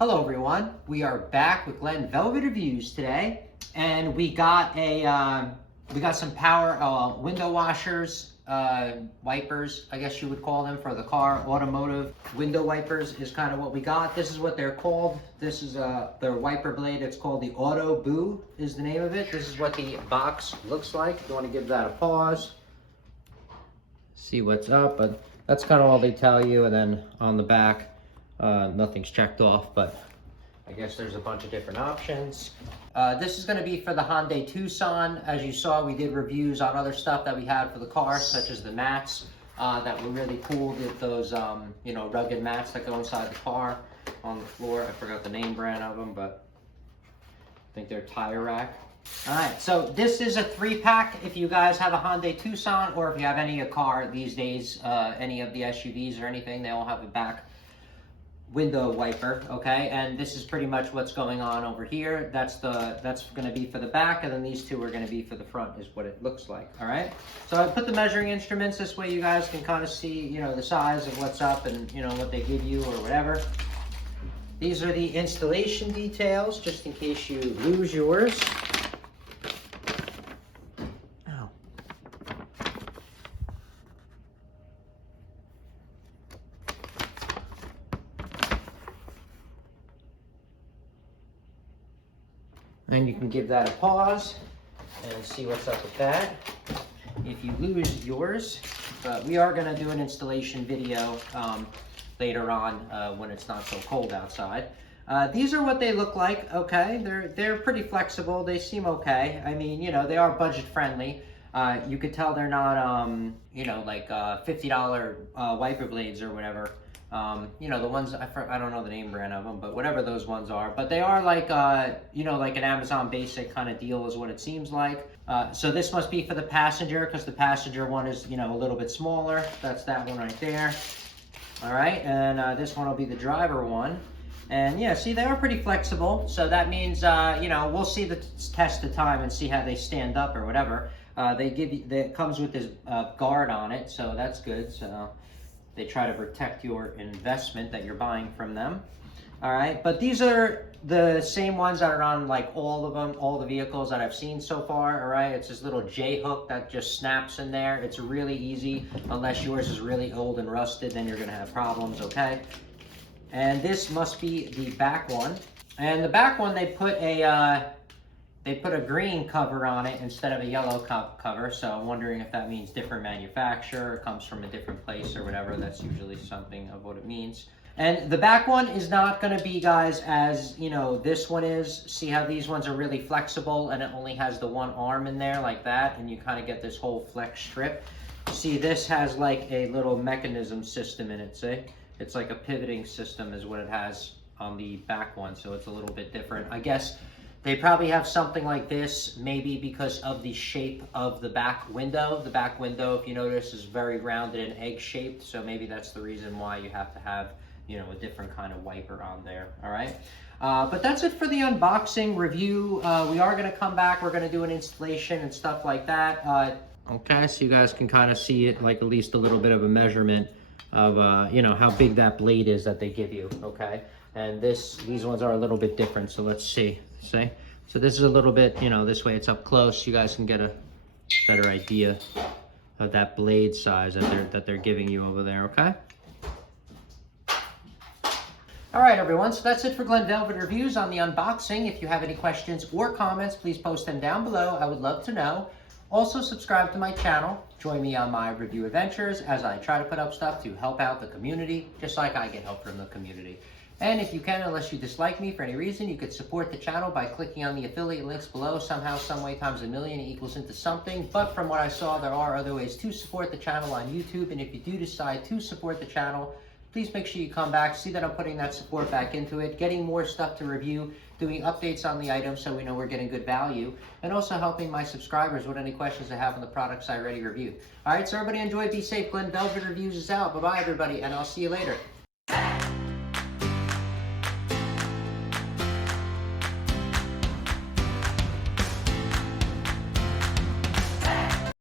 Hello everyone, we are back with Glenn Velvet Reviews today, and we got some power window washers, wipers, I guess you would call them, for the car. Automotive window wipers is kind of what we got. This is what they're called. This is their wiper blade. It's called the AUTOBOO is the name of it. This is what the box looks like. If you want to give that a pause, see what's up, but that's kind of all they tell you. And then on the back, nothing's checked off, but I guess there's a bunch of different options. This is going to be for the Hyundai Tucson. As you saw, we did reviews on other stuff that we had for the car, such as the mats that were really cool. With those, rugged mats that go inside the car on the floor. I forgot the name brand of them, but I think they're Tire Rack. All right, so this is a 3-pack. If you guys have a Hyundai Tucson, or if you have any car these days, any of the SUVs or anything, they all have a back window wiper, okay? And this is pretty much what's going on over here. That's going to be for the back, and then these two are going to be for the front, is what it looks like. All right, so I put the measuring instruments this way you guys can kind of see, the size of what's up and what they give you or whatever. These are the installation details, just in case you lose yours. And you can give that a pause and see what's up with that if you lose yours. But we are going to do an installation video later on when it's not so cold outside. These are what they look like, okay? They're pretty flexible. They seem okay. I mean, they are budget friendly. You could tell they're not, like $50 wiper blades or whatever. The ones, I don't know the name brand of them, but whatever those ones are. But they are like, like an Amazon Basic kind of deal is what it seems like. So this must be for the passenger, because the passenger one is, a little bit smaller. That's that one right there. All right, and this one will be the driver one. And yeah, see, they are pretty flexible. So that means, we'll see the test of time and see how they stand up or whatever. It comes with this guard on it, so that's good. So they try to protect your investment that you're buying from them. All right, but these are the same ones that are on like all of them, all the vehicles that I've seen so far. All right, it's this little J hook that just snaps in there. It's really easy, unless yours is really old and rusted, then you're gonna have problems, okay? And this must be the back one. And the back one, they put a green cover on it instead of a yellow cover, so I'm wondering if that means different manufacturer, comes from a different place or whatever. That's usually something of what it means. And the back one is not going to be, guys, as, this one is. See how these ones are really flexible, and it only has the one arm in there like that, and you kind of get this whole flex strip. See, this has like a little mechanism system in it, see? It's like a pivoting system is what it has on the back one, so it's a little bit different. I guess they probably have something like this, maybe because of the shape of the back window. The back window, if you notice, is very rounded and egg-shaped, so maybe that's the reason why you have to have, a different kind of wiper on there, all right? But that's it for the unboxing review. We are gonna come back, we're gonna do an installation and stuff like that. Okay, so you guys can kind of see it, like at least a little bit of a measurement of, how big that blade is that they give you, okay? And these ones are a little bit different, so let's see. So this is a little bit, this way it's up close. You guys can get a better idea of that blade size that they're giving you over there, okay? All right, everyone, so that's it for Glenn Velvet Reviews on the unboxing. If you have any questions or comments, please post them down below. I would love to know. Also, subscribe to my channel. Join me on my review adventures as I try to put up stuff to help out the community, just like I get help from the community. And if you can, unless you dislike me for any reason, you could support the channel by clicking on the affiliate links below. Somehow, someway, times a million equals into something. But from what I saw, there are other ways to support the channel on YouTube. And if you do decide to support the channel, please make sure you come back, see that I'm putting that support back into it, getting more stuff to review, doing updates on the items so we know we're getting good value, and also helping my subscribers with any questions they have on the products I already reviewed. All right, so everybody enjoy, be safe. Glenn Velvet Reviews is out. Bye-bye, everybody, and I'll see you later.